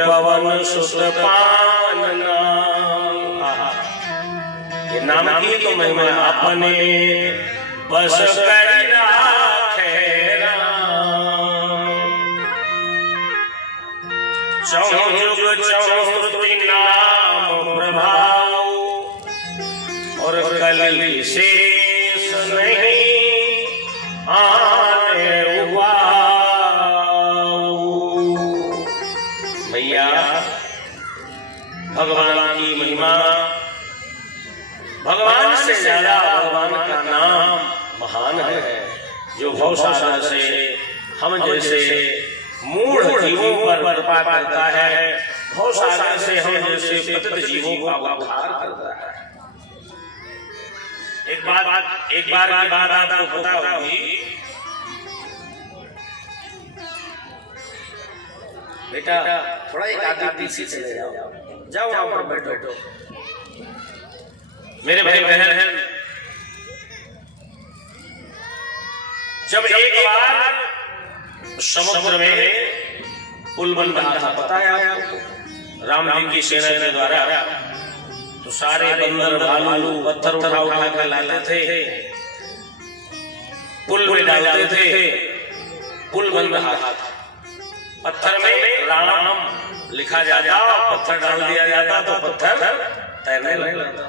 पवन सुत पान ये नाम की तो महिमा अपने बस करी राखे चौजुग चौस्तुति नाम प्रभाव और कली शेष नहीं आने हुआ। भैया भगवान की महिमा, भगवान से ज्यादा भगवान का नाम महान है, जो भवसागर से हम जैसे मूढ़ जीवों पर कृपा करता है, भवसागर से हम जैसे पतित जीवों का उद्धार करता है। एक बार की बात आपको पता होगी, बेटा थोड़ा एक आदमी पीछे चले जाओ वहां पर बैठो। मेरे भाई बहन, जब एक बार समुद्र में पुल बन रहा था, पता है आपको, राम जी की सेना के द्वारा, तो सारे बंदर भालू पत्थर उठा कर लाते थे, पुल में डालते थे, पुल बन रहा था। पत्थर में राम लिखा जाता, पत्थर डाल दिया जाता तो पत्थर तैरने लगता।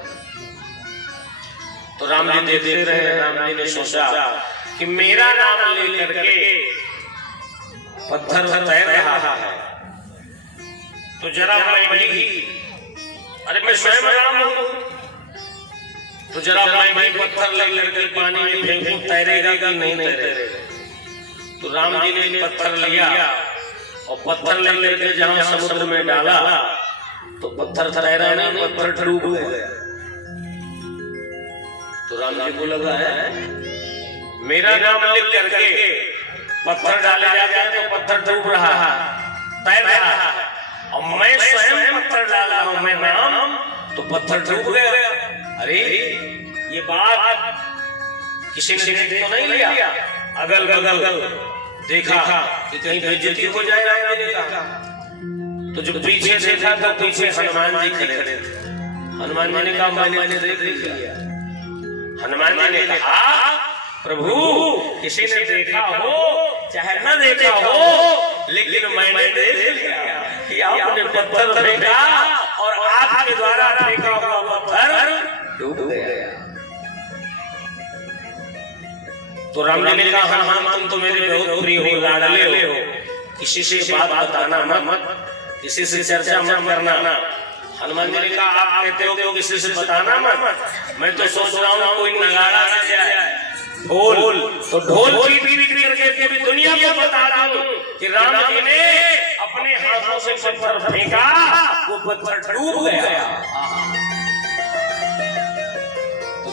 तो राम जी देखते रहे, राम जी ने सोचा कि मेरा नाम लेकर के पत्थर तैर रहा है, तो जरा मैं भी, अरे मैं स्वयं राम हूं, तो जरा मैं भी पत्थर लेकर के पानी में फेंकूं, तैरेगा कि नहीं तैरेगा। तो राम जी ने पत्थर लिया और पत्थर लेकर के जहां समुद्र में डाला तो पत्थर तैरा नहीं, पत्थर डूब गया। तो राम जी को लगा है मेरा नाम लिख करके पत्थर डाले जाते हैं तो पत्थर डूब रहा है, तैर रहा है, और मैं स्वयं पत्थर डाला हूं, मैं नाम, तो पत्थर डूब गया। अरे ये बात किसी ने देख तो नहीं लिया, अगल बगल देखा कि कहीं बेइज्जती हो जाए राम जी ने कहा। तो जो पीछे देखा तो पीछे हनुमान जी खड़े थे। हनुमान जी ने कहा मैंने देख लिया। हनुमान जी ने कहा प्रभु किसी ने देखा हो चाहे न देखा हो, लेकिन मैंने देख लिया कि आपने पत्थर फेंका और आपके द्वारा फेंका हुआ पत्थर डूब गया। तो राम जी ने कहा हाँ तुम तो मेरे बहुत प्रिय हो, लाडले हो, किसी से बात बताना मत, किसी से चर्चा मत करना। हनुमान जी ने कहा आप कहते हो कि किसी से बताना मत, मैं तो सोच रहा हूँ कोई नगाड़ा न जाए, ढोल, तो ढोल की बिक्री करके पूरी दुनिया को बता दूं कि राम जी ने अपने हाथों से पत्थर फेंका, वो पत्थर डूब गया।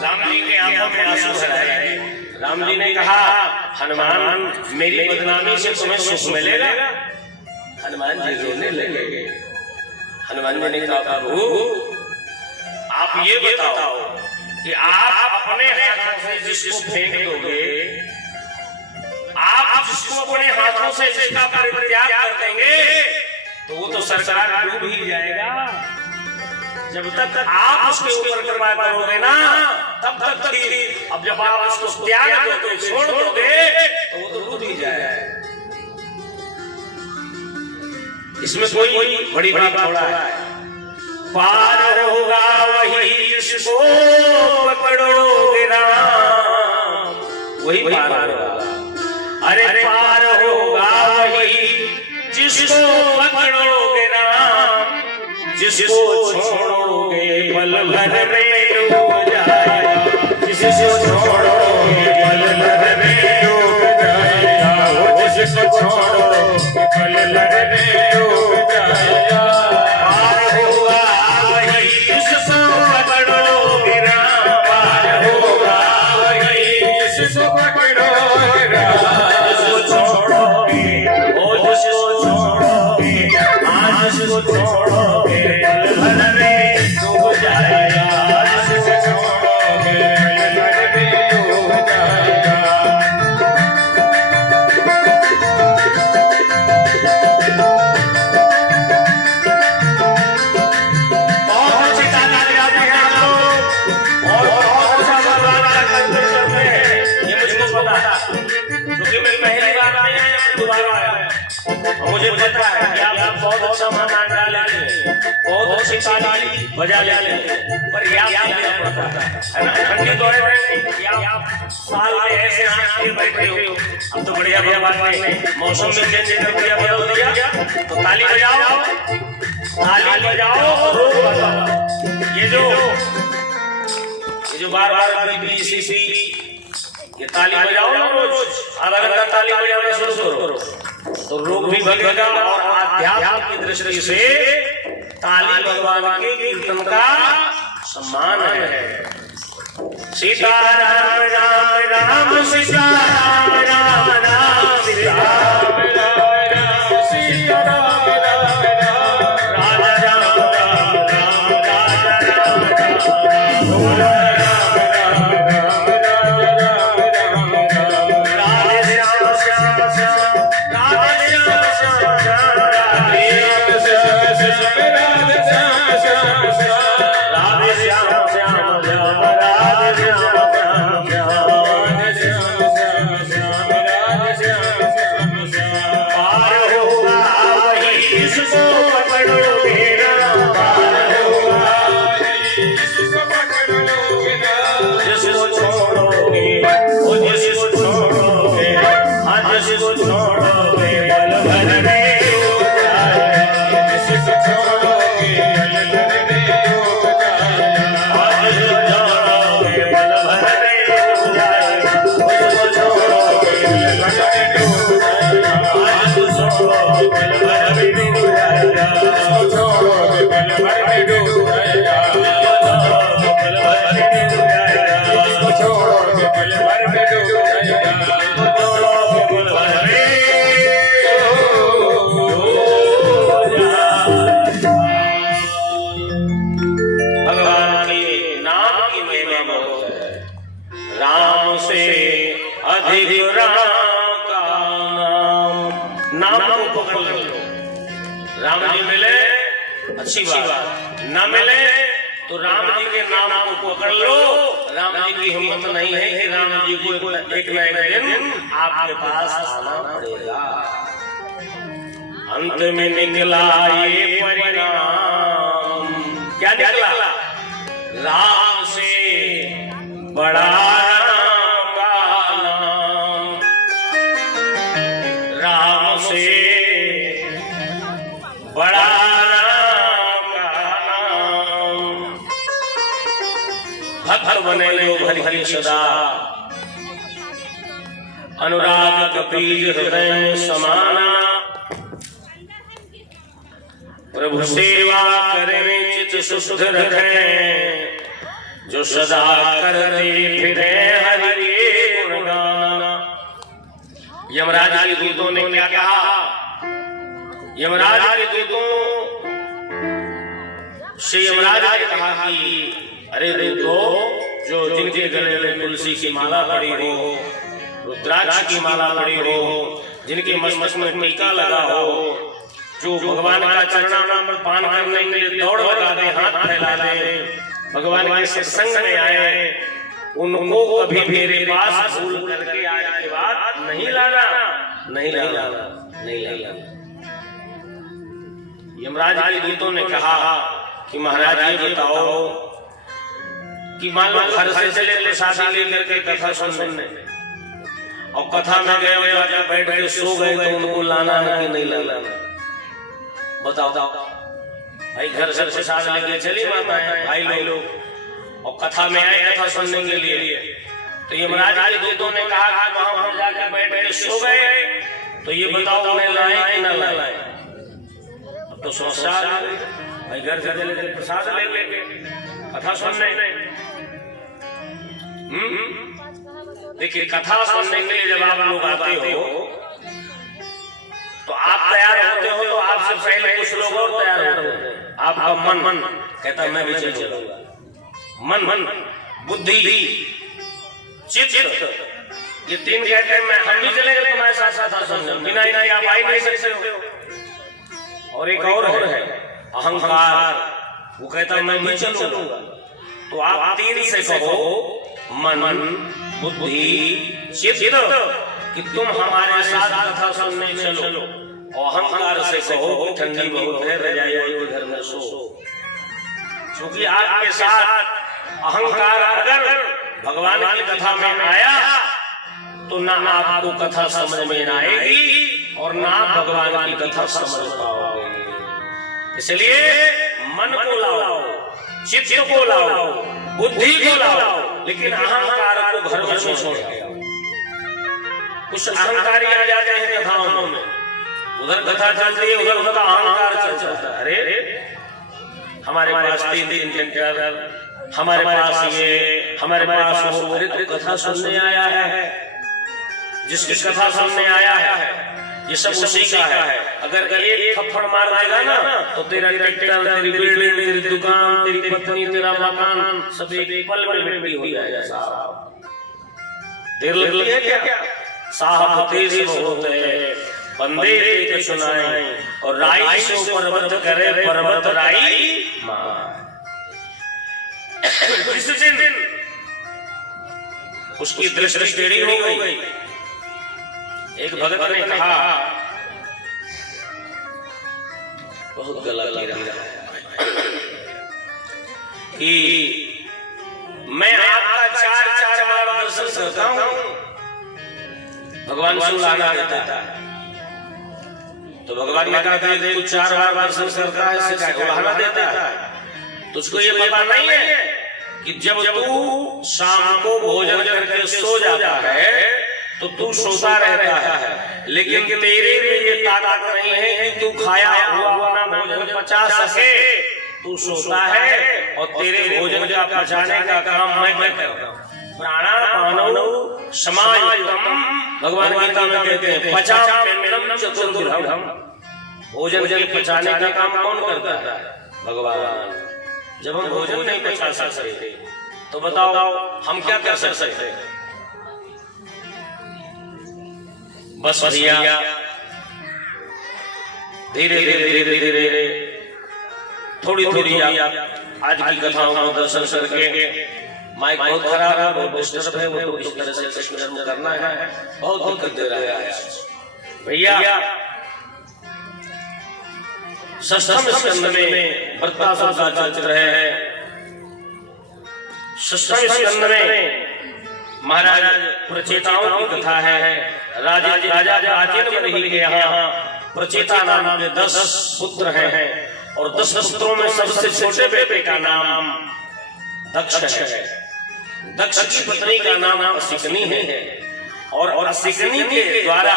राम जी के आंखों में आंसू भराए। राम जी ने कहा हनुमान मेरी बदनामी से तुम्हें सुख मिलेगा। हनुमान जी रोने लगे। हनुमान जी ने कहा प्रभु आप ये बताओ कि आप अपने हाथों से जिसको फेंक दोगे, आप जिसको अपने हाथों से जिसका परित्याग कर देंगे तो वो तो सरकार डूब ही जाएगा। जब तक आप उसके ऊपर कृपा करोगे ना तब तक ठीक, अब जब आप उसको त्याग दोगे छोड़ दोगे तो वो तो डूब ही जाएगा। इसमें कोई बड़ी बात थोड़ा है। पार होगा वही जिसको पकड़ोगे राम, वही पार होगा। अरे पार होगा वही जिसको पकड़ोगे राम, जिसको छोड़ोगे पल भर में डूब जाएगा, जिसको छोड़ोगे पल भर में डूब जाएगा, जिसको छोड़ोगे पल भर में डूब जाएगा। पार होगा वही जिसको पकड़ोगे राम, पार होगा वही जिसको पकड़ोगे राम, जिसको छोड़ोगे ओ जिसको छोड़ोगे आज जिसको छोड़ोगे पल भर में डूब जाएगा, जिसको छोड़ोगे पल भर में डूब जाएगा। मुझे पता है कि आप बहुत अच्छा मान डालेंगे, बहुत अच्छी ताली बजा लेंगे, पर याद देना पड़ता है ना। ठंडी दौरे में आप साल में ऐसे आके बैठे हो, अब तो बढ़िया बात है, मौसम में चेंज बदल दिया तो ताली बजाओ, ताली बजाओ और रोज बजाओ। ये जो बार बार बीबीसीसी ये ताली बजाओ ना रोज, आधा घंटा ताली बजाना शुरू करो तो रोग भी भगेगा। और आध्यात्म की दृष्टि से ताली भगवान के कीर्तन का सम्मान है। सीताराम राम राम सीताराम राम राम सीताराम राम राम सीताराम राम राम राजा राम राम राम राजा राम राम राम राम जी मिले अच्छी बात, न मिले तो राम जी के नाम को पकड़ लो। राम जी की हिम्मत नहीं है कि राम जी को एक न एक दिन आपके पास आना पड़ेगा। अंत में निकला ये परिणाम, क्या निकला? राम से बड़ा राम का नाम, राम से बड़ा राम का नाम। भक्त बने लो हरि हरि सदा, अनुराग कपीज हृदय में समाना। प्रभु सेवा करें चित शुद्ध रखें, जो सदा करते फिरे हरि के गुणगान। यमराज के दूतों ने क्या कहा? यमराज के दूतों श्री यमराज ने कहा कि अरे रुद्रो, जो जिनके गले में तुलसी की माला पड़ी हो, रुद्राक्ष की माला पड़ी हो, जिनके मस्तक में टीका लगा हो, जो भगवान का चरणामृत पान करने के लिए दौड़ लगा दे, हाथ फैला दे, भगवान के सत्संग में आए, उनको कभी मेरे पास भूल करके आने के बाद नहीं लाना, नहीं लाना, नहीं लाना। यमराज के दूतों ने कहा कि महाराज ये बताओ कि मान लो घर से चले प्रसादी लेकर के कथा सुनने, और कथा में गए और जाकर बैठ के सो गए, तो उनको लाना है कि नहीं लाना? बताओ भाई, घर से प्रसाद लेके चली माताएं भाई लोग, और कथा में आए कथा सुनने के लिए, तो यमराज के दूतों ने कहा कि वहां हम जाकर बैठ के सो गए, तो ये बताओ उन्हें लाए कि ना लाए? अब तो समस्या भाई, घर से चले प्रसाद लेके कथा सुनने। देखिए, कथा सुनने के लिए जब आप लोग आते हो तो आप तैयार होते हो, तो आपसे पहले कुछ लोग और तैयार होते हैं। आपका मन कहता है मैं भी चलूंगा, मन, बुद्धि, चित्त, ये तीन कहते हैं मैं हम भी चलेंगे, तो मैं साथ साथ सुन, बिना इन्हें आप आ नहीं सकते हो। और एक और है अहंकार, वो कहता है मैं भी चलूंगा। तो आप तीन से कहो, मन, बुद्धि, चित्त, कि तुम हमारे साथ कथा सुनने चलो, और अहंकार से कहो कि ठंडी बहुत है, रजाई के घर में सो। क्योंकि आपके साथ अहंकार अगर भगवान की कथा में आया तो ना आपको कथा समझ में ना आएगी और ना भगवान की कथा समझ पाओगे। इसलिए मन को लाओ, चित्त को लाओ, बुद्धि को लाओ, लेकिन अहंकार को घर में छोड़ दो। कुछ अहंकारी आ जाते हैं कथाओं में, उधर कथा चलती है, उधर उनका अहंकार चलता है। अरे हमारे पास 3 दिन हमारे पास ये, हमारे पास वो, अरे तो कथा सुनने आया है, जिसकी कथा सुनने आया है ये सब उसी का है। अगर एक थप्पड़ मार देगा ना तो तेरा ट्रैक्टर, तेरी बिल्डिंग, तेरी दुकान, तेरी पत्नी, तेरा मकान सब एक पल में मिट्टी हो जाएगा। साहब देर लगती है क्या? साहब तेज होते बंदे के सुनाए, और राई से पर्वत करे, पर्वत राई मार। जिस दिन उसकी दृष्टि टेढ़ी हो गई, एक भगत ने कहा, बहुत गला गिरा कि मैं आपका 4 बार दर्शन करता हूं, भगवान से लाना देता है। तो भगवान ने कहा कि तू 4 बार दर्शन करता है, इससे क्या उलाहना देता है? तुझको ये पता नहीं है कि जब तू शाम को भोजन करके सो जाता है तो तू सोता रहता है, लेकिन तेरे में ये ताकत नहीं है कि तू खाया हुआ अपना भोजन पचा सके। तू सोता है और तेरे भोजन का पचाने का काम मैं करता हूँ। प्राणापानौ समायुक्तम, भगवान गीता में कहते हैं पचाम्यन्नं चतुर्विधम्। भोजन के पचाने का काम कौन करता है? भगवान। जब हम भोजन नहीं पचा सकते तो बताओ हम क्या कर सकते हैं? बस भैया धीरे धीरे थोड़ी आज की कथाओं का दर्शन करके, माइक बहुत खराब है, बहुत डिस्टर्ब है, वो तो इस तरह से कृष्ण करना है, बहुत दिक्कत दे रहा है भैया। षष्ठम स्कंद में वृत्तासुर का चरित्र है। षष्ठम स्कंद में महाराज प्रचेताओं की कथा है। राजा प्राचीन मणि के यहाँ प्रचेता नाम के 10 पुत्र हैं, और 10 पुत्रों में सबसे छोटे बेटे का नाम दक्ष है। दक्ष की पत्नी का नाम असिकनी है, और असिकनी के द्वारा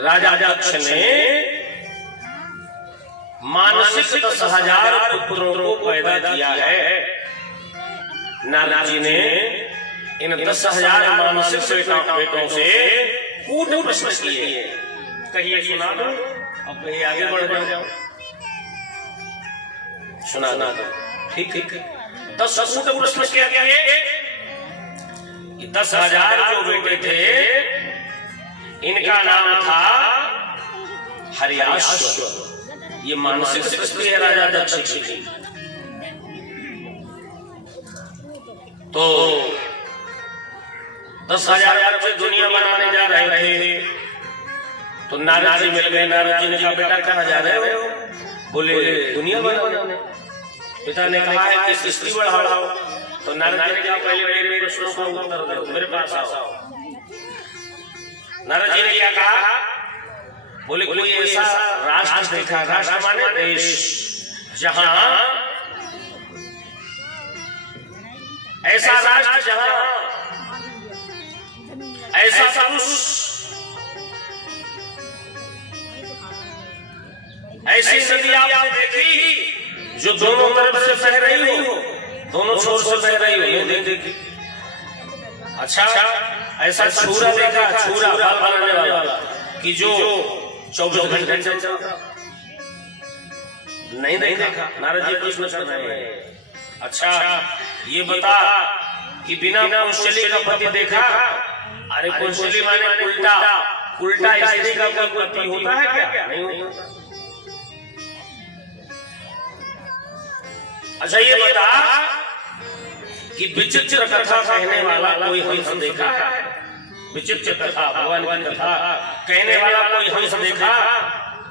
राजा दक्ष ने मानसिक 10,000 पुत्रों को पैदा किया है। नारद जी ने इन 10,000 मानसिक बेटों से कूट प्रश्न किए। कहिए सुना दो, अब कहीं आगे बढ़ जाओ। सुना दो। ठीक ठीक। 10 ऊंट प्रश्न क्या क्या है? 10,000 जो बेटे थे इनका नाम था हरियाश्व। ये मानसिक सृष्टि है राजा दक्ष की। तो 10,000 बच्चे दुनिया बनाने जा रहे थे, तो नारद जी मिल गए। नारद जी ने कहा बेटा कहाँ जा रहे हो? बोले दुनिया बनाने। पिता ने कहा है कि सृष्टि बढ़ाओ। तो नारद जी ने कहा पहले मेरे प्रश्नों का उत्तर दो, मेरे पास आओ। नारद जी ने क्या कहा? बोले कोई ऐसा राष्ट्र देखा, राष्ट्र माने देश, जहां ऐसा राष्ट्र जहां ऐसा पुरुष, ऐसी नदी आपने देखी जो दोनों तरफ से बह रही हो, दोनों छोर से बह रही हो? नहीं देखी। अच्छा, ऐसा छुरा देखा, छुरा बनाने वाला कि जो 24 घंटे चलता? नहीं देखा। नारद जी प्रश्न कर रहे हैं। अच्छा ये बता कि बिना कुंडली का पति देखा? अरे कुंडली माने उल्टा, उल्टा स्त्री का कोई पति होता है क्या? नहीं होता। अच्छा ये बता कि विचित्र कथा कहने वाला कोई हंस देखा? विचित्र कथा, भगवान की कथा कहने वाला कोई हंस देखा?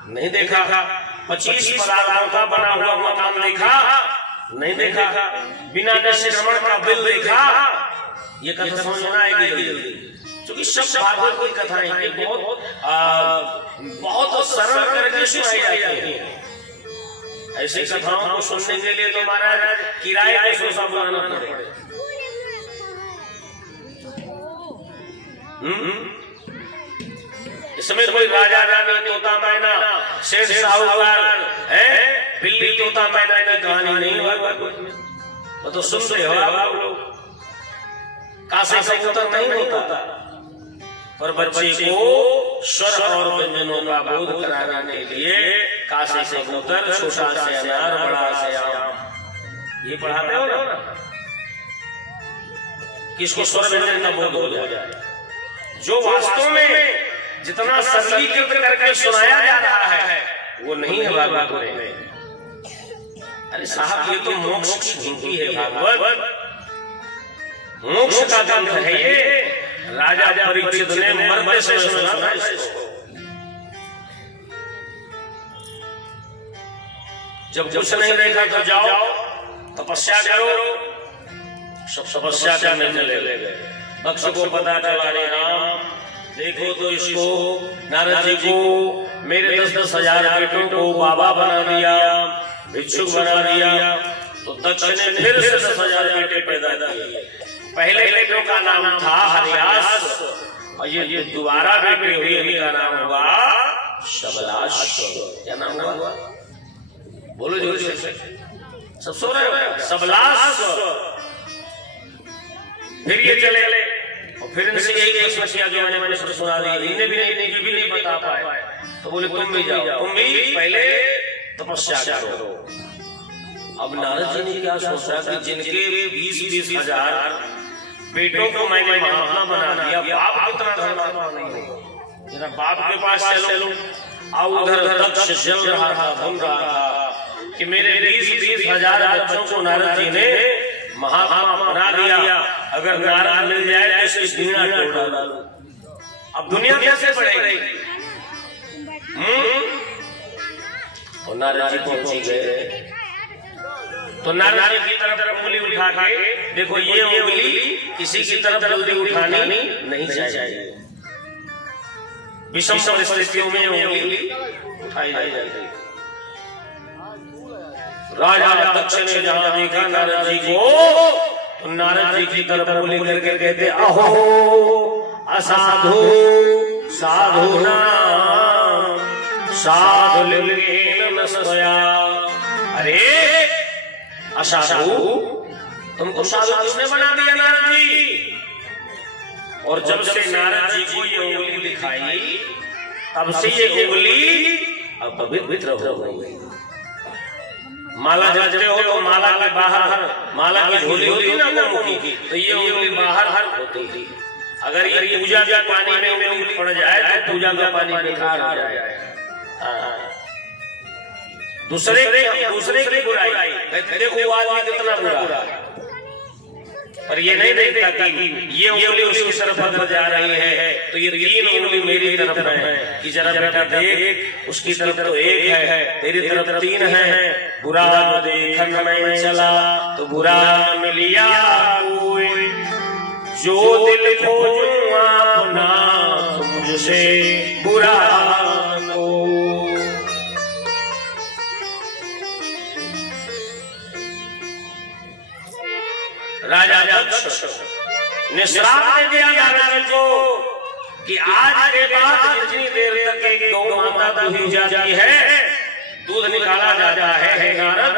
नहीं देखा। 25 पदार्थों का बना हुआ मकान देखा? नहीं देखा। बिना श्रवण का बिल देखा? ये कथा समझ में आएगी जल्दी, क्योंकि सब भागवत की कथाएं हैं, बहुत सरल करके सुनाई जाती हैं। ऐसी कथाओं को सुनने के लिए तो महाराज किराए पे सोसा बुलाना पड़े। इसमें कोई राजा रानी, तोता मैना, शेर साहूकार है, बिल्ली तोता मैना की कहानी नहीं है। वो तो सुनते हो आप लोग। कासे कबूतर नहीं होता, पर बच्चे को स्वर और व्यंजनों का बोध कराने के लिए कासे कबूतर, छोटा से अनार, बड़ा से आम, ये पढ़ाते हो ना, किसको स्वर व्यंजन का बोध हो जाए। जो वास्तव में जितना सरलीकृत करके सुनाया जा रहा है वो नहीं है भागवत में। अरे साहब ये तो मोक्ष की झुंकी है भागवत, मोक्ष का ग्रंथ है ये। राजा परीक्षित ने मरते से सुना था इसको। जब कुछ नहीं देखा तो जाओ तपस्या करो। सब तपस्या करने चले गए। बक्स को पता चला रे राम देखो तो इसको, नारद जी को मेरे 10-10 हजार बेटों को बाबा बना दिया, भिक्षुक बना दिया। तो दक्ष ने फिर से 10 हजार बेटे पैदा किए। पहले बेटों का नाम था हरियास, और ये दोबारा बेटे हुए, इनका नाम हुआ सबलाश्व। क्या नाम हुआ? बोलो जोर से, सब सो रहे हो? सबलाश्व। फिर ये चले और फिर इनसे यही प्रश्न किया जो मैंने सुना दी, इन्हें भी नहीं बता पाए। तो बोले तुम भी जाओ, तुम भी पहले तपस्या करो। अब नारद जी ने क्या सोचा कि जिनके 20-20 हजार बेटों को मैंने महात्मा बना दिया, बाप कितना धर्मात्मा नहीं होगा। जरा बाप के पास चलो। और उधर दक्ष जल रहा था, धम रहा था कि मेरे 20-20 हजार बच्चों को नारद जी ने महात्मा बना दिया। अगर नारद मिल जाए तो इसकी दुनिया तोड़ डालो। अब दुनिया कैसे बढ़ेगी? और नारद जी पहुंच गए। तो नारद जी की तरफ उंगली उठा के देखो, ये उंगली किसी की तरफ जल्दी उठानी नहीं चाहिए। विषम परिस्थितियों में उंगली उठाई जाएगी। राजा दक्ष ने जहां देखा नारद जी को, तो नारद जी की तरफ उंगली करके कहते अहो असाधु साधुना साधु लिंगेन नस्तया। अरे असाधु, तुमको साधु किसने बना दिया? नारद जी। और जब से नारद जी को ये उंगली दिखाई, तब से ये उंगली अब पवित्र हो गई। माला जपते हो तो माला के बाहर माला की झोली होती ना गोमुखी की, तो ये उंगली बाहर होती है। अगर ये पूजा के पानी में उंगली पड़ जाए तो पूजा का पानी बेकार हो जाएगा। दूसरे की बुराई, देखो आदमी कितना बुरा, पर ये नहीं देखता कि ये उंगली उसकी तरफ अगर जा रही है तो ये तीन उंगली मेरी तरफ है कि जरा बेटा देख, उसकी तरफ तो एक है, तेरी तरफ तीन है। बुरा देखन में चला तो बुरा मिलिया कोई, जो दिल खोजूं अपना मुझसे बुरा को। राजा दक्ष ने श्राप दे दिया नारद को कि आज के बाद जितनी देर तक एक गौ माता दूही जाती है, दूध निकाला जाता है नारद,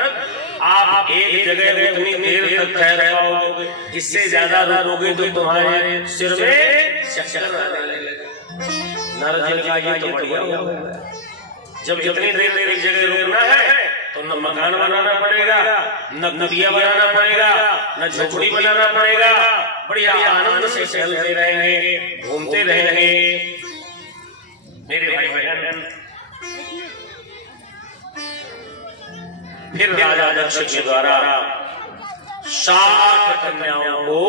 आप एक जगह उतनी देर तक ठहर पाओगे, इससे ज्यादा रोगे तो तुम्हारे सिर में चक्कर आने लगेगा। नारद जी ने कहा ये तो बढ़िया होगा, जब जितनी देर एक जगह रुकना है तो न मकान बनाना पड़ेगा, न कुटिया बनाना पड़ेगा, न झोपड़ी बनाना पड़ेगा, बढ़िया आनंद से चलते रहेंगे, घूमते रहेंगे। मेरे भाई बहन, फिर राजा दक्ष के द्वारा 60 कन्याओं को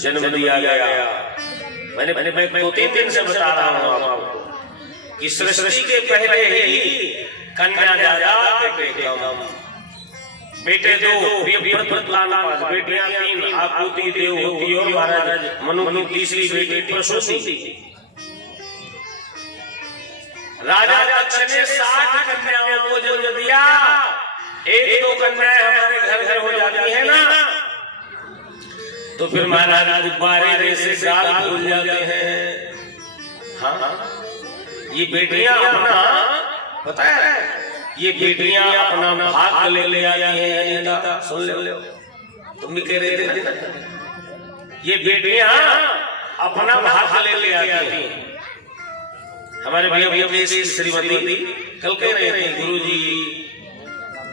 जन्म दिया गया। मैंने 2-3 दिन से बता रहा हूं आपको कि सृष्टि के पहले ही कन्या ज्यादा बेटे दो, बेटियां 3, आकृति देव होती और महाराज मनु की तीसरी बेटी प्रसूति। राजा दक्ष ने 60 कन्याओं को जन्म दिया। 1-2 कन्याएं हमारे घर हो जाती है ना, तो फिर महाराज गुब्बारे जैसे गाल भूल जाते हैं। हाँ, ये बेटियां अपना, पता है, ये बेटियां अपना भाग ले आती हैं। सुन ले, तुम भी कह रहे थे, ये बेटियां अपना भाग ले आती हैं। हमारे भैया श्रीमती कल कह रहे थे गुरुजी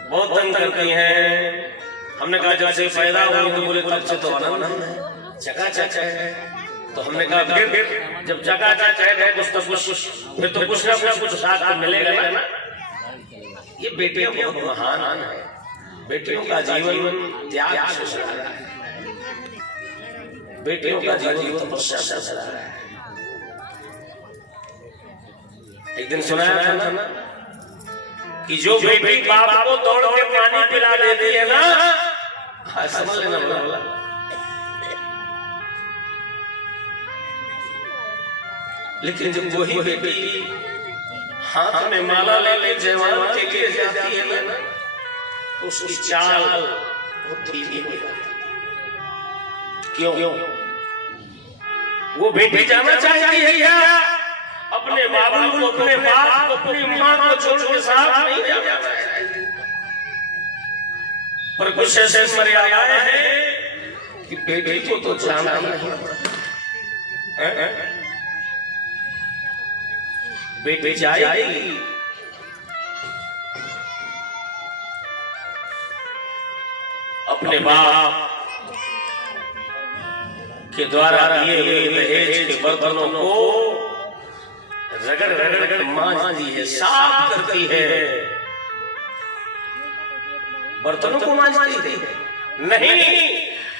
बहुत तंग करती हैं। हमने कहा जब से पैदा हुई तो बोले तब से तो आनंद है, चकाचक है। तो हमने कहा फिर जब चकाचक है कुछ तो फिर तो कुछ ना कुछ साथ में मिलेगा ना। ये बेटियां बहुत महान है, बेटियों का जीवन त्याग से सजा है, बेटियों का जीवन तपस्या से सजा है। एक दिन सुनाया था ना कि जो बेटी बाप को दौड़ के पानी पिला देती है ना, समझ लेना बोला। लेकिन जब वही बेटी हाथ में माला ले जयमाला के लिए जाती है ना, तो उसकी चाल बहुत धीमी हो जाती है। क्यों? वो बेटी जाना चाहती है या अपने बाबू को, अपने बाप को, अपनी माँ को छोड़ के साथ नहीं जाता है। पर कुछ ऐसे मर्यादाएं हैं कि बेटी को तो जाना नहीं है। बेटी जाएगी अपने बाप के द्वारा दिए हुए दहेज के बर्तनों को रगड़ मांजती है, साफ करती है। बर्तनों को मांजती है नहीं,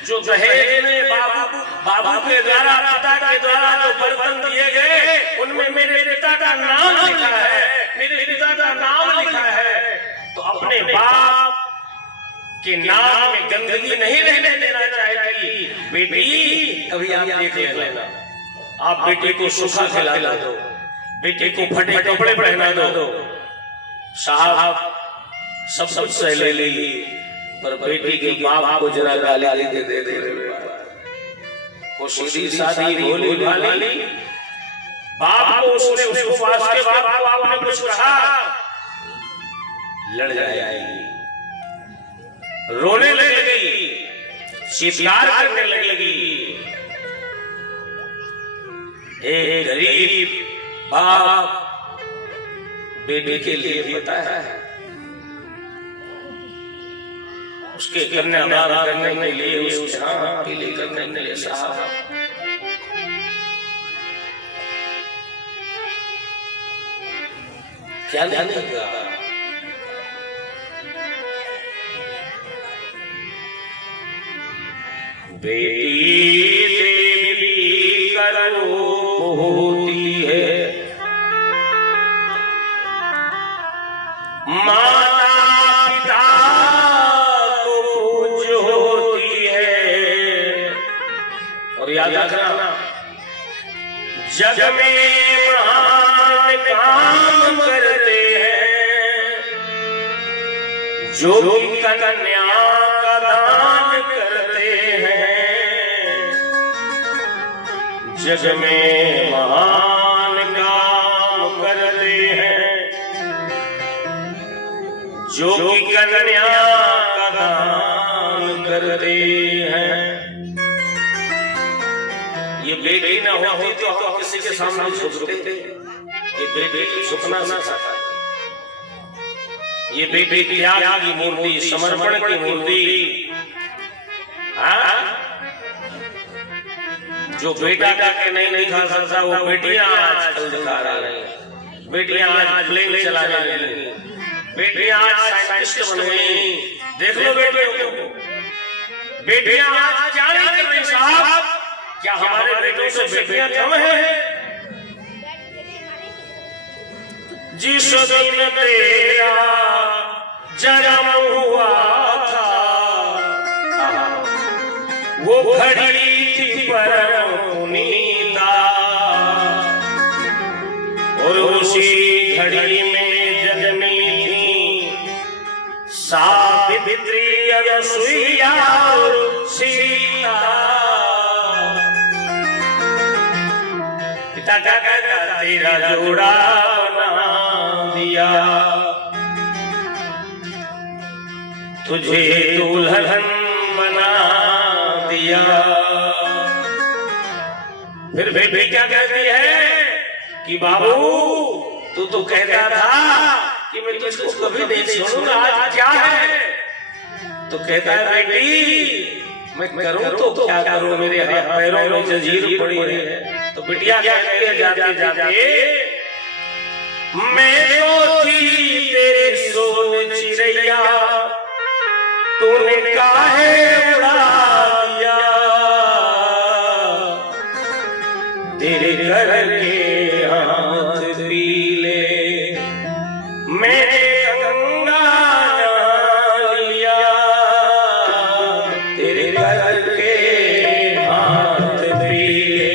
जो दहेज में बाबू के द्वारा, पिता के द्वारा जो बर्तन दिए गए उनमें मेरे पिता का नाम लिखा है, मेरे पिता का नाम लिखा है। तो अपने बाप के नाम में गंदगी नहीं रहने देना चाहेगी बेटी। कभी आप देख लेना, आप बेटी को सूखा खिला दो, बेटी को फटे कपड़े पहना दो, साहब सब सह ले, पर बेटी के बाप को जरा गाली दे वो सीधी सादी भोली भाली बाप को उसको पास के बाप को आपने कुछ कहा, लड़ जाएगी, रोने लगेगी, चिल्लार करने लगेगी। एक गरीब बाप बेटे के लिए पता है उसके कन्यादान करने के लिए, उसके हाथ पीले करने के लिए साहब क्या जानेगा। बेटी देवी का रूप होती है, माता पिता को पूज्य होती है। और याद रखना, जग में महान काम करते हैं जो कन्या का दान करते हैं। जग में महान काम करते हैं जो कन्या का दान करते हैं। ये बेटी न होती तो हम किसी के सामने झुकते, ये बेटी झुकना ना चाहता। ये बेटी त्याग की मूर्ति, समर्पण की मूर्ति। जो बेटा के नहीं खा सकता वो बेटियां आजकल दिखा रही हैं। बेटियां आज प्लेन चला रही, बेटियां आज साइंटिस्ट बन गई। देख लो बेटियों को, बेटियां आज क्या नहीं कर रही साहब। क्या हमारे बेटों से बेटियां कम है? जिस दिन तेरा जन्म हुआ था वो घड़ी थी परनीता, और उसी घड़ी में जन्मी थी सावित्री अनसुईया और सीता। पिता का तेरा जोड़ा बना दिया, तुझे दुल्हन बना दिया। फिर बेटी क्या कहती है कि बाबू तू तो कहता था कि मैं तुझको कभी नहीं छोड़ूंगा, आज क्या है? तो कहता है बेटी मैं करूं तो क्या करूं, मेरे पैरों में जंजीर पड़ी है। तो बिटिया कहती है जाते जाते, मैं तो थी तेरी सोन चिड़ैया, तूने काहे उड़ा दिया। तेरे घर के हाथ पीले मैंने गंगा नहा लिया। तेरे घर के हाथ पीले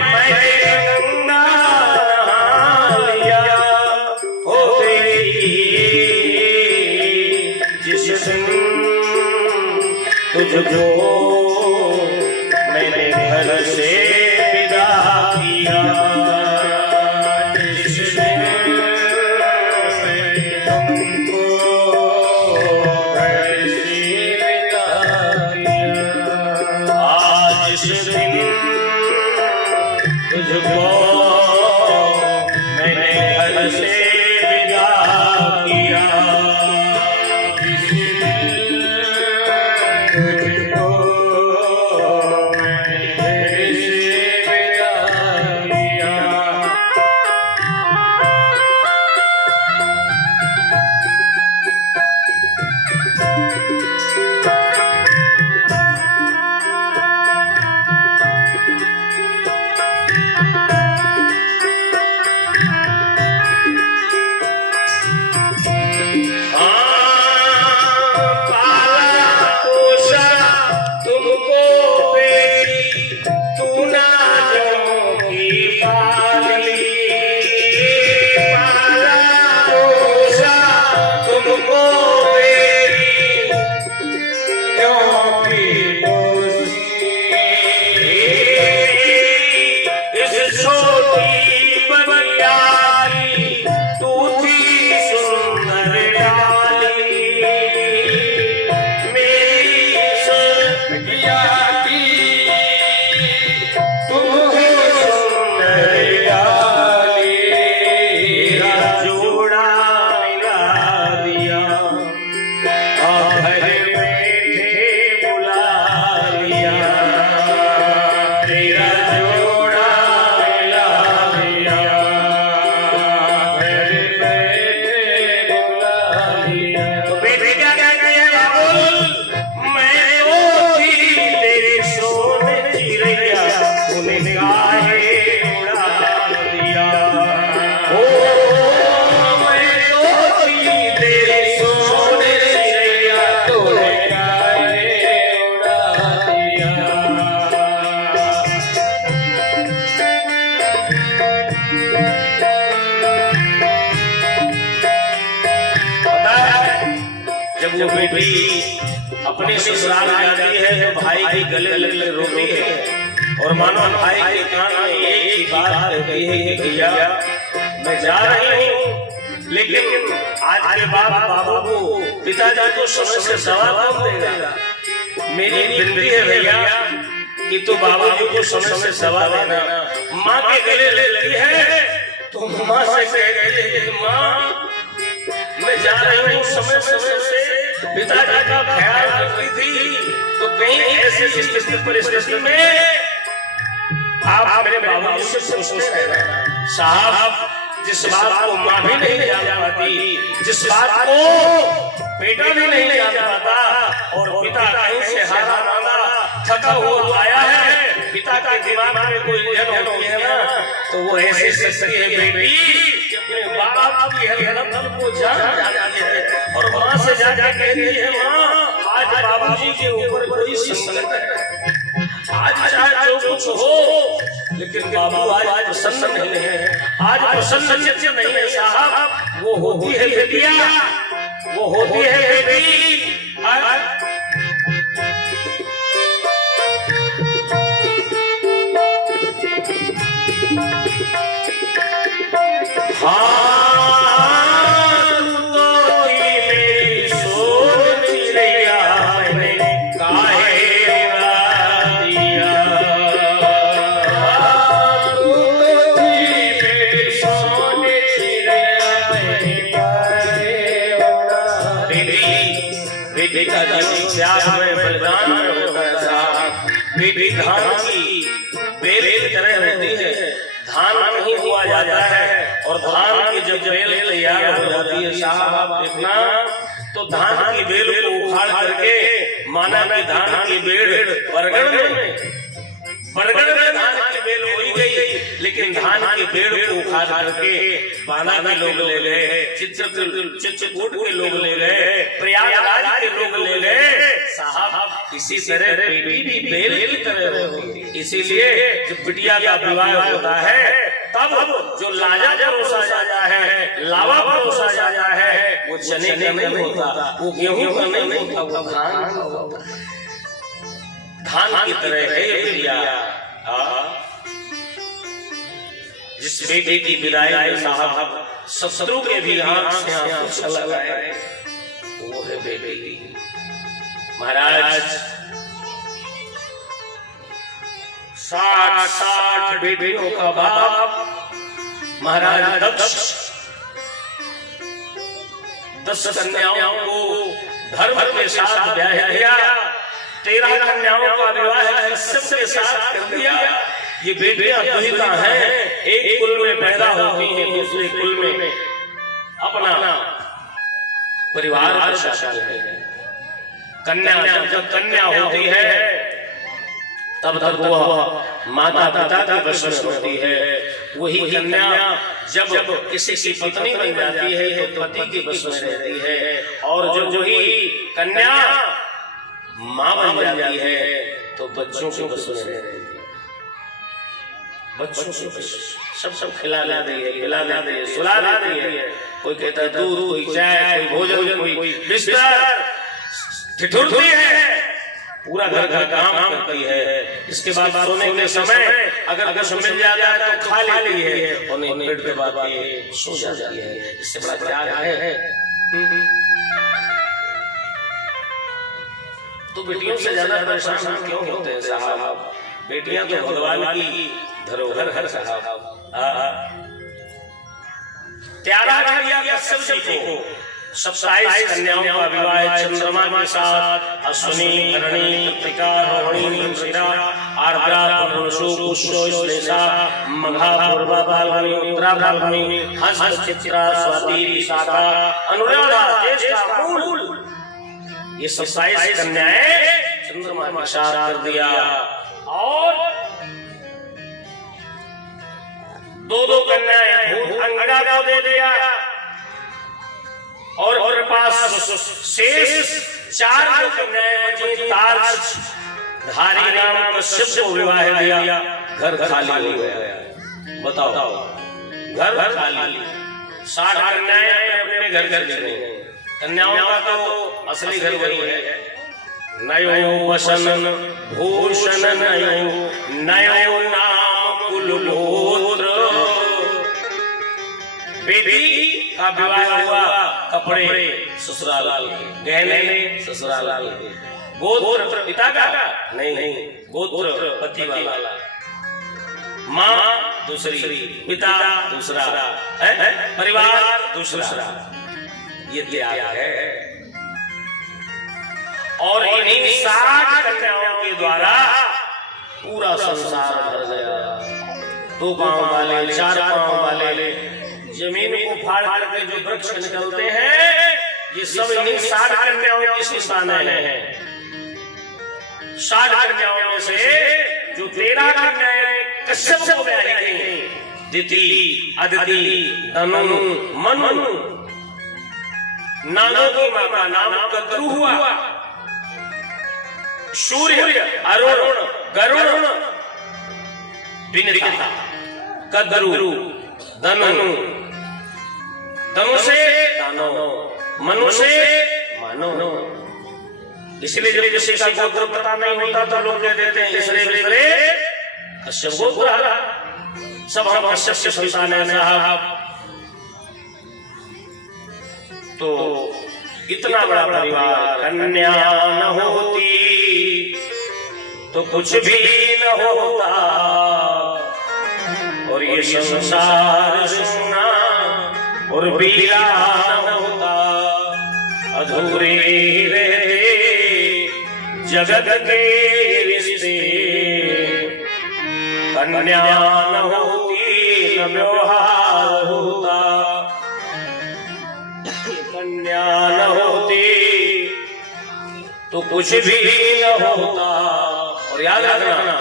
मैंने गंगा नहा लिया। ओ तेरी जिस दिन तुझको मैंने घर से विदा किया, जिस दिन मैंने तुमको घर से विदा किया, आज जिस दिन तुझको मैंने घर से विदा किया, वो बेटी अपने ससुराल जाती है तो भाई के गले लग रोती है और मानो भाई के कान में एक ही बात कहती है कि भैया मैं जा रही हूँ, लेकिन आज के बाद बाबू को पिताजी को समय से दवा कौन देगा। मेरी विनती है भैया कि तू बाबू जी को समय से दवा देना। माँ के गले लगती है तो माँ से कहती है कि माँ मैं जा रही हूँ, समय से पिताजी का ख्याल रखती थी, तो कहीं ऐसी स्थिति में आप मेरे बाबू जी से पूछते रहना। साहब जिस बात को माँ भी नहीं जान पाती, जिस बात को बेटा भी नहीं जान पाता और पिता कहीं से हारा माना थका हुआ आया है, पिता के दिमाग में कोई उलझन होती है ना, तो वो ऐसे सकती है बेटी अपने बाप की हरकत को जान जाती है और माँ से जाकर कहती है माँ आज बाबूजी के ऊपर कोई संकट है, आज चाहे जो कुछ हो लेकिन बाबू आज प्रसन्न नहीं है, आज प्रसन्न चित्त नहीं है साहब। वो होती है बेटिया, वो होती है बेटी। हाँ बेटी धान की बेल की तरह होती है, धान नहीं हुआ जाता है और धान की जब बेल तैयार हो जाती है साहब आप देखना, तो धान की बेल को उखाड़ करके माना कि धान की बेल बरगढ़ में धान की बेल हो गई, लेकिन धान की बेल को उखाड़ करके बाना के लोग ले गए, चित्रकूट के लोग ले गए, प्रयागराज के लोग ले गए साहब। इसी तरह बेटी भी बेल की तरह होती है, इसीलिए जब बिटिया का विवाह होता है तब जो लाजा परोसा जाता है, लावा परोसा जाता है, वो चने का नहीं होता, वो गेहूं का नहीं होता, वो धान की तरह है ये बिटिया। जिस बेटी की विदाई साहब शत्रु के भी आंख से आंसू चला गए, वो है बेटी। महाराज 60 बेटियों का बाप महाराज दक्ष 10 कन्याओं को धर्म के साथ ब्याह किया, 13 कन्याओं का विवाह कश्यप के साथ कर दिया। ये बेटियां दुहिता हैं, एक कुल में पैदा होती हैं, दूसरे कुल में अपना परिवार पोषती है। कन्या जब कन्या होती है तब तक वह माता पिता के वश में होती है, वही कन्या जब किसी की पत्नी बन जाती है तो पति के वश में रहती है, और जो ही कन्या माँ बन जाती है तो बच्चों के वश में रहती है। बच्चों को सब खिला दे सुला दे, कोई कहता है दूध, कोई चाय, कोई भोजन, कोई बिस्तर, ठिठुरती है, पूरा घर का काम करती है। इसके बाद सोने के समय अगर मिल जाता है तो खा लेती है और नहीं पेट के बाद सो जाती है। इससे बड़ा त्याग है। तो बेटियों से ज्यादा परेशान क्यों होते हैं साहब? बेटियां तो भगवान की धरोहर है साहब। त्यागा किया कश्यप जी को। 27 कन्याओं का विवाह चंद्रमा के साथ अश्विनी, भरणी, कृतिका, रोहिणी, मृगशिरा, आर्द्रा, पुरुषो, पुष्यो, श्लेषा, मघा, पूर्वा, फाल्गुनी, उत्तरा, फाल्गुनी, हस्त, चित्रा, स्वाति, विशाखा, अनुराधा, ज्येष्ठा, मूल, ये 27 कन्याएं चंद्रमा के साथ कर दिया। और 2 कन्याएं अंगदा को दे दिया और उनके पास शेष 4 कन्याएं बची। तार्क्ष धारी नाम कश्यप को विवाह दिया। घर खाली हो गया। बताओ, घर खाली। 60 कन्याएं अपने घर चली गई। कन्याओं का तो असली घर वही है। नयो वसन भूषण नयो नाम कुल गोत्र। बेटी का विवाह हुआ, कपड़े ससुराल के, गहने ससुराल के, गोत्र पिता का नहीं, गोत्र पति वाला, माँ दूसरी, पिता दूसरा, परिवार दूसरा, ये त्याग है। और इन्हीं 60 कन्याओं के द्वारा पूरा संसार भर गया। 2 पांव वाले, 4 पांव वाले, जमीन को फाड़ करके जो वृक्ष निकलते हैं, ये सब इन्हीं 60 कन्याओं की संतानें हैं। 60 कन्याओं में से जो 13 कन्याएं कश्यप को ब्याही गई, दिति, अदिति, तनु, मनु, नागों की मां का नाम कद्रू हुआ। सूर्य, अरुण, गरुण, विनिता, कद्रू, धनु, धनु से दानो, मनु से मानो। इसलिए जब किसी का गोत्र पता नहीं होता तो लोग कह देते हैं इसरे कश्यप गोत्र, सब हम कश्यप के संतान हैं साहब। तो इतना बड़ा परिवार, कन्या न होती तो कुछ भी न होता, और ये संसार सुना और वीरान होता। अधूरे रहते जगत के रिश्ते, कन्या न होती न व्यवहार होता। कन्या न होती तो कुछ भी न होता। और याद रखना,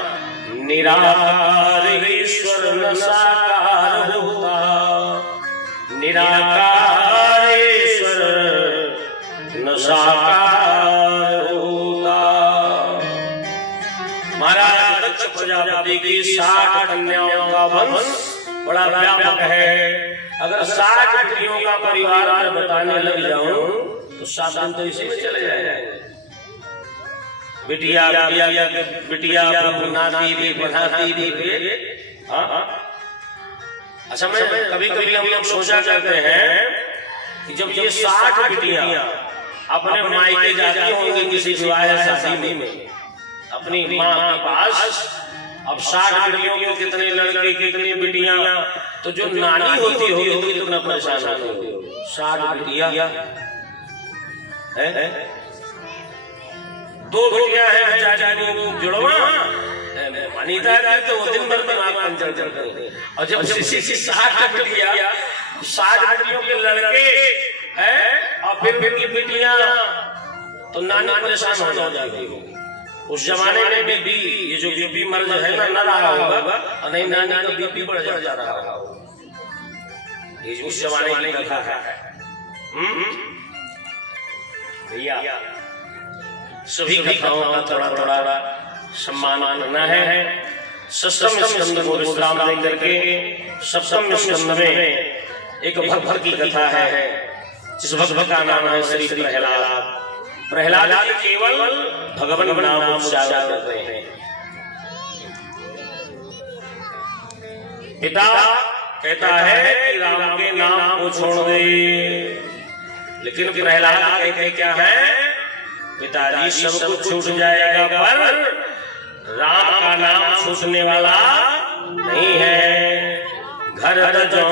निराकार ईश्वर न साकार होता, निराकार ईश्वर न साकार होता। महाराज दक्ष प्रजापति की 60 कन्याओं का वंश बड़ा व्यापक है। अगर 60 बेटियों का परिवार में बताने लग जाऊं तो 7 दिन तो इसी में चले जाएंगे। बिटिया बिटिया नाती भी बनाती भी। अच्छा, मैं कभी कभी हम लोग सोचा करते हैं कि जब ये 60 बिटियां अपने मायके जाती होंगी किसी विवाह शादी में अपनी माँ के पास, अब 60 बिटियों को कितने लड़के कितनी बिटियां, तो जो नानी होती होगी तो कितना परेशान होगी। 60 बिटियां हैं, 2 बिटियां हैं बेचारी को जुड़वा अनीता की, तो दिन भर दिमाग पंचर करते। और जब किसी 60 बिटियों के लड़के हैं और फिर उनकी बिटियां, तो नानी परेशान हो जाएगी। उस जमाने में बीबी, ये जो बीबी मर्ज है ना, न रहा होगा, और नहीं नानी का बीबी बढ़ जा रहा होगा। ये उस जमाने की कथा है भैया। सभी कथाओं का थोड़ा थोड़ा सम्मान करना है। 6वें स्कंद को विश्राम देकर के 7वें स्कंद में एक भक्त की कथा है, जिस भक्त का नाम है श्री प्रहलाद। प्रहलाद जी केवल भगवान नाम उच्चारण करते हैं। पिता कहता है कि राम के नाम को छोड़ दे, लेकिन प्रहलाद कहते क्या है, पिताजी सब कुछ छूट जाएगा पर राम का नाम छूटने वाला नहीं है। घर तजो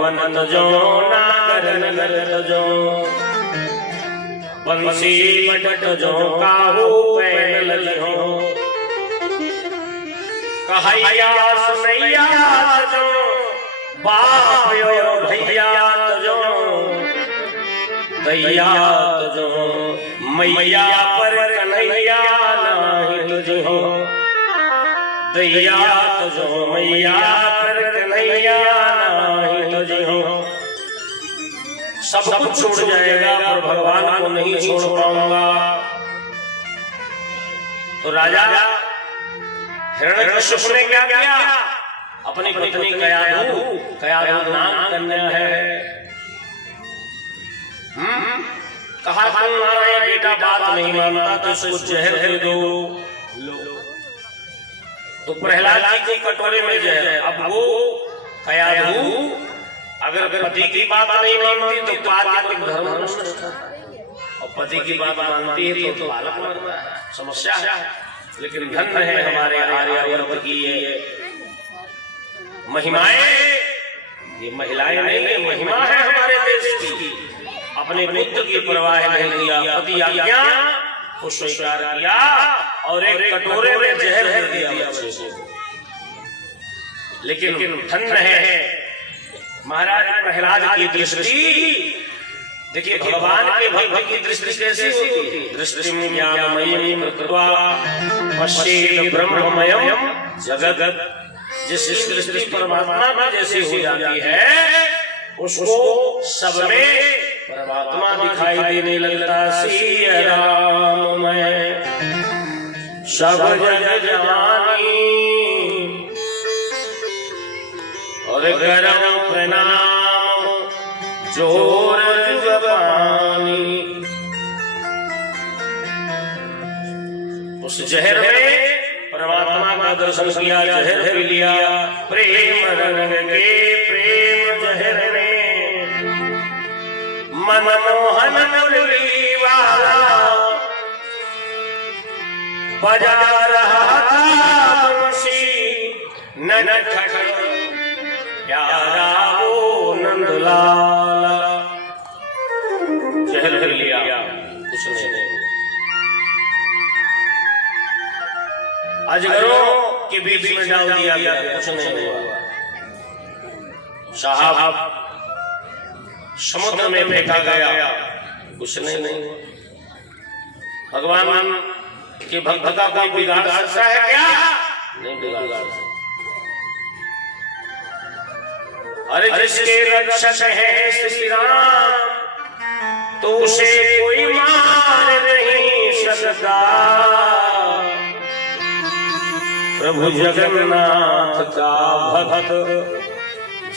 वन तजो नागर नगर तजो, बंसी बटट जो काहू पैन लजो, कहैया सुनैया तजो, बाप यो भैया तजो, दैया तजो, मैया पर कन्हैया नाही तुझो, दैया तुझो मैया पर कन्हैया नाही तुझो। सब कुछ छोड़ जाएगा पर भगवान को नहीं छोड़ पाऊंगा। तो राजा हिरण्यकश्यप ने क्या किया, अपनी पत्नी कयाधु नाम कन्या है, कहा तुम्हारा बेटा बात नहीं मानता तो इसको जहर दे दो। तो प्रहलाद जी के कटोरे में जहर, अब वो कयाधु अगर पति की बात नहीं मानती तो पातिक धर्म नष्ट होता है, और पति की बात मानती है तो बालक मरता है, समस्या है। लेकिन धन्य है हमारे आर्यावर्त की ये महिमाएं, ये महिलाएं नहीं है, महिमा है हमारे देश की। अपने पुत्र की परवाह नहीं किया, पति आज्ञा को स्वीकार किया और एक कटोरे में जहर दे दिया बच्चे को। लेकिन धन्य है महाराज प्रहलाद की दृष्टि। देखिए भगवान के भक्त की दृष्टि कैसी होती है, दृष्टिम ज्ञानमयीं कृत्वा पश्येत् ब्रह्ममयं जगत्। जिस दृष्टि परमात्मा में जैसी हो जाती है उसको सब में परमात्मा दिखाई देने लगता। सिय राम मैं सब जग जानी और गरम प्रणाम जोर जुग पानी। उस जहर में परमात्मा का दर्शन किया, जहर पी लिया, प्रेम रंग के प्रेम जहर में मनमोहन मुरली वाला बजा रहा था बंसी ननखट प्यारा वो नंदलाल। जहर पी लिया, कुछ नहीं। अजगरों के बीच में डाल दिया गया, कुछ नहीं हुआ। साहब समुद्र में फेंका गया, कुछ नहीं हुआ। भगवान के भक्त का कोई बिगाड़ सकता है क्या? नहीं बिगाड़ सकता। अरे जिसके रक्षक है श्री राम तो उसे कोई मार नहीं सकता। प्रभु जगन्नाथ का भक्त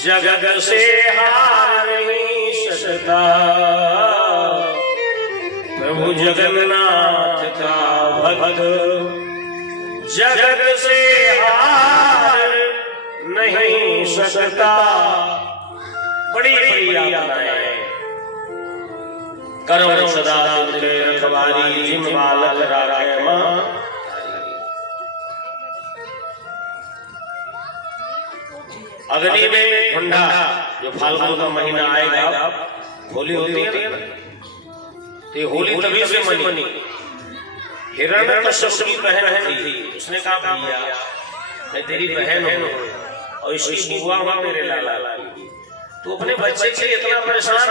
जगत से हार नहीं सकता। प्रभु जगन्नाथ का भक्त जगत से हार नहीं सकता। बड़ी यातनाएं करो सदा के रखवारी जिम बालक राखे मां। अग्नि में ठंडा जो फाल्गुन का महीना आएगा, होली होती है ना, ये होली तभी से मनी। हिरण्यकश्यप की बहन थी, उसने कहा भैया मैं तेरी बहन हूँ और इसकी बुआ हुआ मेरे लाला, तू अपने बच्चे से इतना परेशान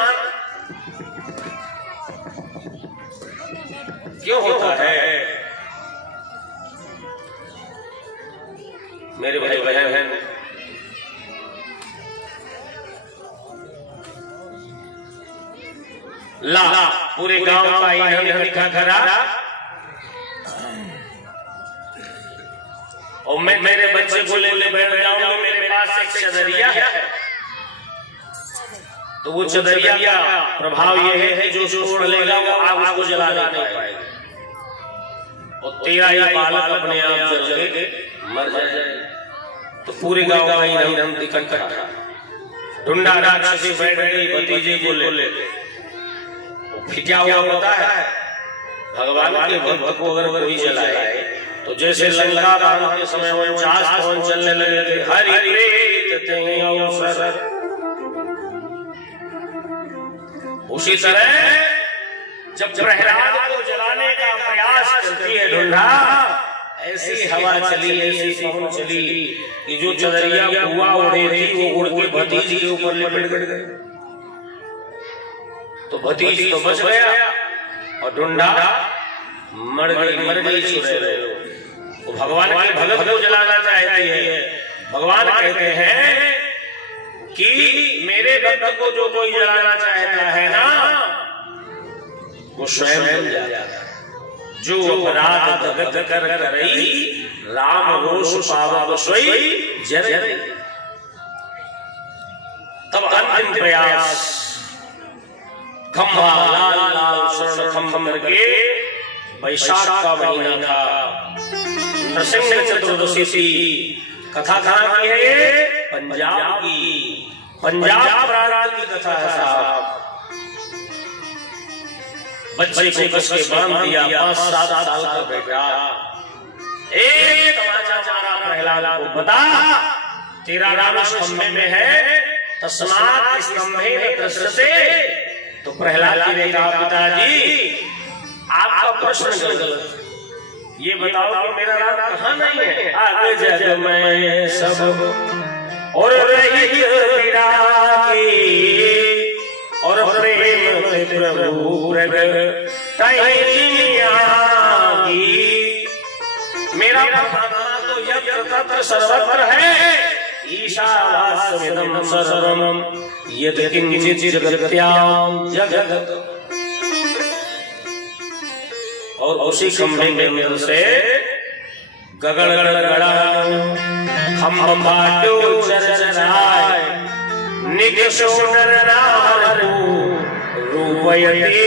क्यों होता है? मेरे भाई बहन ला पूरे गांव का ईंधन इकट्ठा करा और मैं मेरे बच्चे को ले बैठ जाऊंगा। मेरे पास एक चदरिया है, तो वो चदरिया का प्रभाव ये है जो छोड़ लेगा वो आग को जला नहीं पाएगा और तेरा ये बालक अपने आप जल के मर जाए। तो पूरे गांव का ईंधन इकट्ठा ढूंढा राक्षसी बैठ गई भतीजे को ले। क्या हुआ पता है? भगवान के भक्त को अगर कोई जलाए तो जैसे लंका दहन के समय 49 पवन चलने लगे थे, हरि प्रेत तेहि अवसर, उसी तरह जब प्रहलाद को जलाने का प्रयास करती है ढूंढा, ऐसी हवा चली, ऐसी पवन चली कि जो चदरिया बुआ उड़े थी वो उड़ के भतीजी के ऊपर लिपट गई। तो भतीजी तो बच गया और ढूंढा मर गई सुरे। वो भगवान के भगत को जलाना चाहती है। भगवान कहते हैं कि मेरे भक्त को जो कोई जलाना चाहता है ना वो स्वयं जल जाता है। जो अपराध जगत कर करई राम रोष पावक सोई जर। तब अंतिम प्रयास खंभा लाल लाल स्वर्ण खंभ करके वैशाख का महीना था, नरसिंह चतुर्दशी थी। कथा कहाँ की है ये? पंजाब की, पंजाब प्रांत की कथा है साहब। बच्चे को कस के बांध दिया, 5-7 साल का बेटा। एक तमाचा मारा प्रहलाद को, बता तेरा राम स्तंभ में है, तस्मात् स्तंभे न दृश्यते। तो प्रहलाद जी ने कहा पिताजी आपका प्रश्न गलत, ये बताओ कि मेरा राम कहाँ नहीं है? आगे जग में सब और रही विरागी और प्रेम से प्रभु प्रगटाई। मेरा परमात्मा तो यत्र तत्र सर्वत्र है, ईशावास्यमिदं सर्वं यत् किंचित् जगत्यां जगत्। और उसी खंभे के अंदर से गगड़ गड़ा खंभ फाटो चरचराय निकषो नर नार रूपयति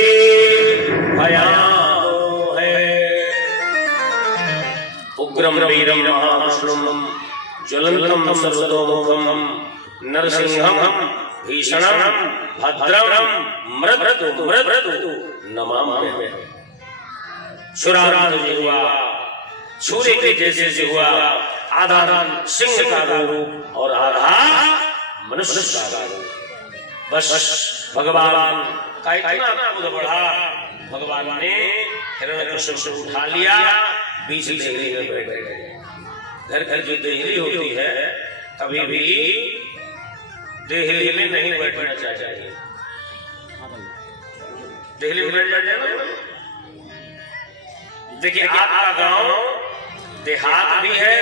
भयानो है। उग्रम वीरम महाविष्णुम ज्वलंतम सर्वतोमुखम नरसिंहम भीषणम भद्रम मृदु नमामि। सुराराध हुआ, सूर्य के जैसे से हुआ, आधा सिंह का रूप और आधा मनुष्य का रूप। बस भगवान का इतना खुद बढ़ा, भगवान ने हिरण्यकश्यप को उठा लिया, बीच देहली में बैठ गए। घर घर जो देहली होती है कभी भी देहली में नहीं बैठना चाहिए। देहली में बैठ जाए ना। देखिए आपका गांव देहात भी है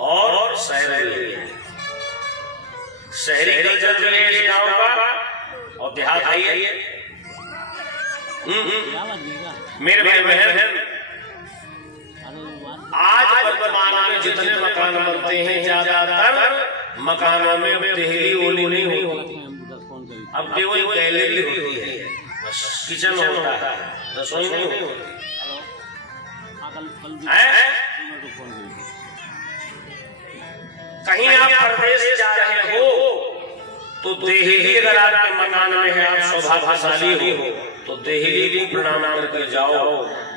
और शहर भी है। शहरी कल्चर जो है इस गांव का और देहात है। मेरे भाई बहन, आज वर्तमान में जितने मकान बनते हैं ज्यादातर मकानों में देहली ओली नहीं होती। अब केवल गैलरी होती है, किचन होता है, रसोई नहीं होती। कहीं आप प्रदेश जा रहे हो तो देहली अगर आपके मकान में है, आप सौभाग्यशाली हो तो देहली को प्रणाम करके जाओ।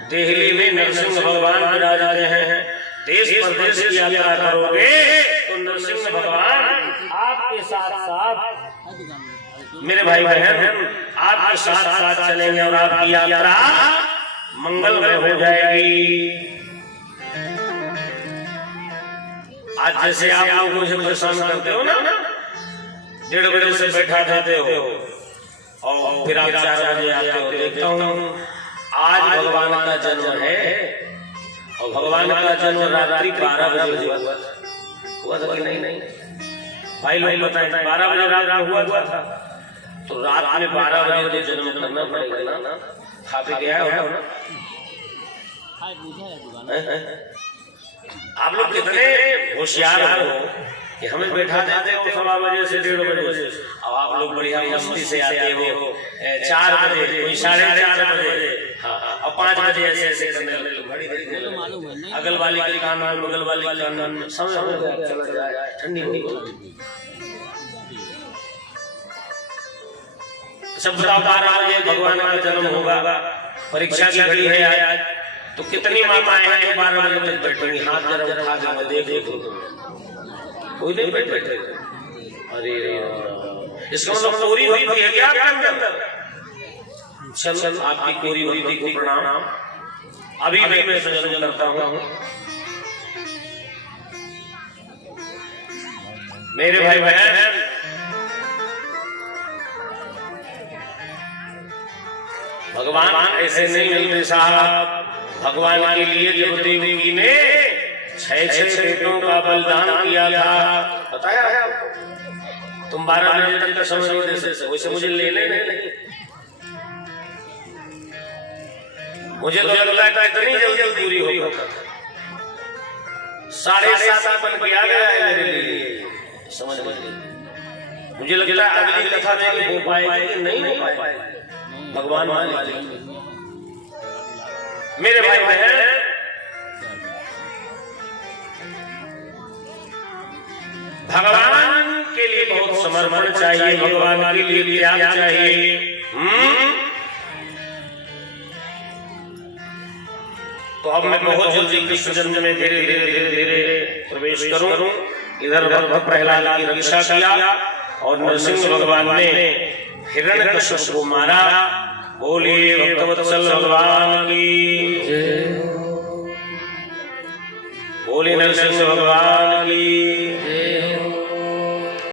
देहली में नरसिंह भगवान विराजते हैं। देश प्रदेश की यात्रा करोगे तो नरसिंह भगवान आपके साथ साथ, मेरे भाई बहन आपके साथ साथ चलेंगे और आपकी यात्रा मंगलमय हो जाएगी। आज जैसे आप लोग मुझे परेशान करते हो ना, 1:30 बजे से बैठा रहते हो और फिर आप 4 बजे आते हो। देखता हूँ आज भगवान का जन्म है और भगवान का जन्म रात्रि 12 बजे हुआ था कि नहीं? भाई लोग बताएं, 12 बजे रात हुआ था तो रात में 12 बजे जन्म करना पड़ेगा ना। खा पे गया हो ना? आप लोग कितने होशियार हो कि हमें बैठा देते हो 1:15 बजे से 1:30 बजे। अब आप लोग बढ़िया मस्ती से आते हो 4 बजे, कोई 4:30 बजे, और 5 बजे ऐसे ऐसे करने लगे। अगल वाली के कान में, बगल वाली के कान में, समय हो गया, चला जाए, ठंडी हो गई। सब बताओ 12 बजे भगवान का जन्म होगा, परीक्षा की घड़ी है आज, तो कितनी माताएं हैं जो 12 बजे तक बैठेंगी? हाथ जरा उठा के देखो, कोई नहीं बैठे। अरे इसका मतलब पूरी भक्ति है क्या आपके अंदर? चलो आपकी पूरी भक्ति को प्रणाम। अभी मैं संयोजन करता हूँ। मेरे भाई बहन, भगवान ऐसे नहीं मिलते साहब। भगवान के लिए जब देवकी ने 6 बेटों का बलिदान किया था, बताया है आपको। तुम 12 बजे तक का समय नहीं दे सकते, वैसे मुझे लेने नहीं। मुझे तो लगता है इतनी जल्दी पूरी होगी। 7:30 बन के आ गया है मेरे लिए, समझ में। मुझे लगता है अगली कथा में हो पाएगी, नहीं हो पाएगी। भगवान मान लीजिए। मेरे भाई बहन, भगवान के लिए बहुत समर्पण चाहिए, भगवान के लिए त्याग चाहिए। तो अब मैं बहुत जल्दी कृष्ण जन्म में धीरे धीरे धीरे धीरे प्रवेश करूं। इधर भक्त प्रहलाद की रक्षा किया और नरसिंह भगवान ने हिरण्यकश्यप को मारा। बोलिए भक्तवत्सल भगवान